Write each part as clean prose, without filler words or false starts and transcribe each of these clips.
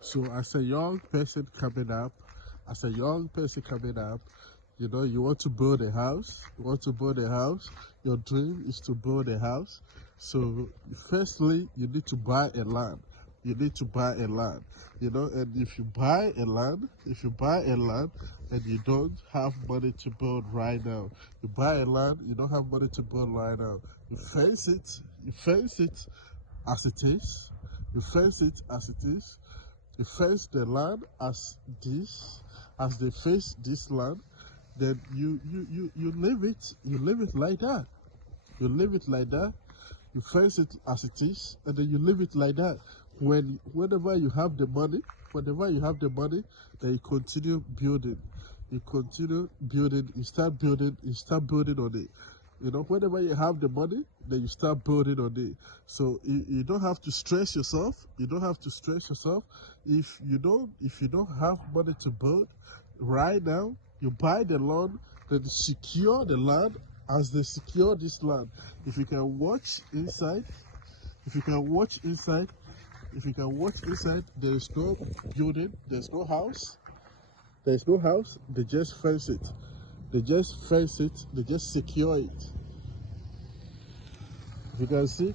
So as a young person coming up, you know, you want to build a house. Your dream is to build a house. So firstly, you need to buy a land. You know, and if you buy a land, and you don't have money to build right now, you buy a land, you don't have money to build right now. You fence it as it is. You fence it as it is. You fence the land as they face this land. Then you leave it like that. You leave it like that. You fence it as it is, and then you leave it like that. Whenever you have the money, then you continue building. You start building on it. You know, whenever you have the money, then you start building on it. So you don't have to stress yourself. If you don't have money to build right now, you buy the land, then secure the land as they secure this land. If you can watch inside, there is no building, there's no house. They just fence it. They just secure it. If you can see,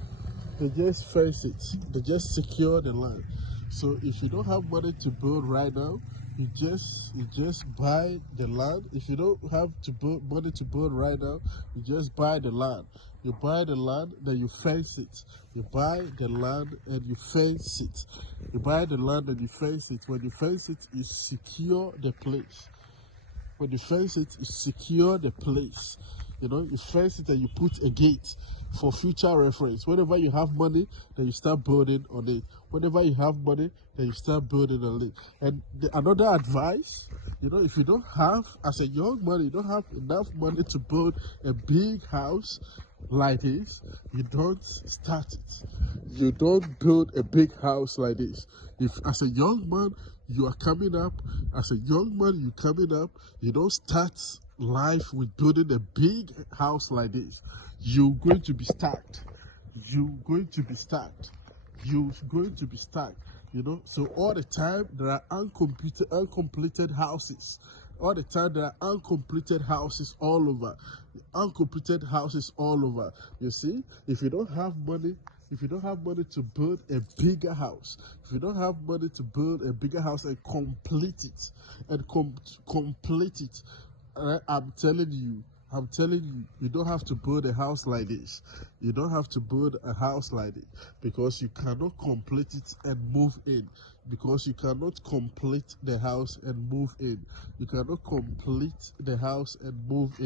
they just fence it. They just secure the land. So if you don't have money to build right now, you just buy the land. If you don't have money to build right now, you just buy the land. You buy the land, then you fence it. You buy the land and you fence it. When you fence it, you secure the place. When you fence it, you secure the place. You know, you fence it and you put a gate for future reference. Whenever you have money, then you start building on it. And another advice, you know, if you don't have, as a young man, you don't have enough money to build a big house like this, you don't start it. You don't build a big house like this. If as a young man you are coming up, you don't start life with building a big house like this. You're going to be stuck. You know, so all the time there are uncompleted houses. All the time there are uncompleted houses all over. You see, if you don't have money to build a bigger house, and complete it, I'm telling you, you don't have to build a house like this. Because you cannot complete it and move in. You cannot complete the house and move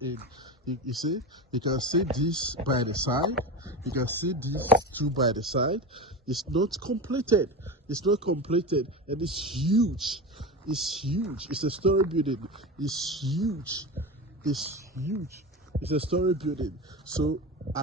in. You see, you can see this by the side. You can see these two by the side. It's not completed. And it's huge. It's a story building. It's huge. It's a story building. So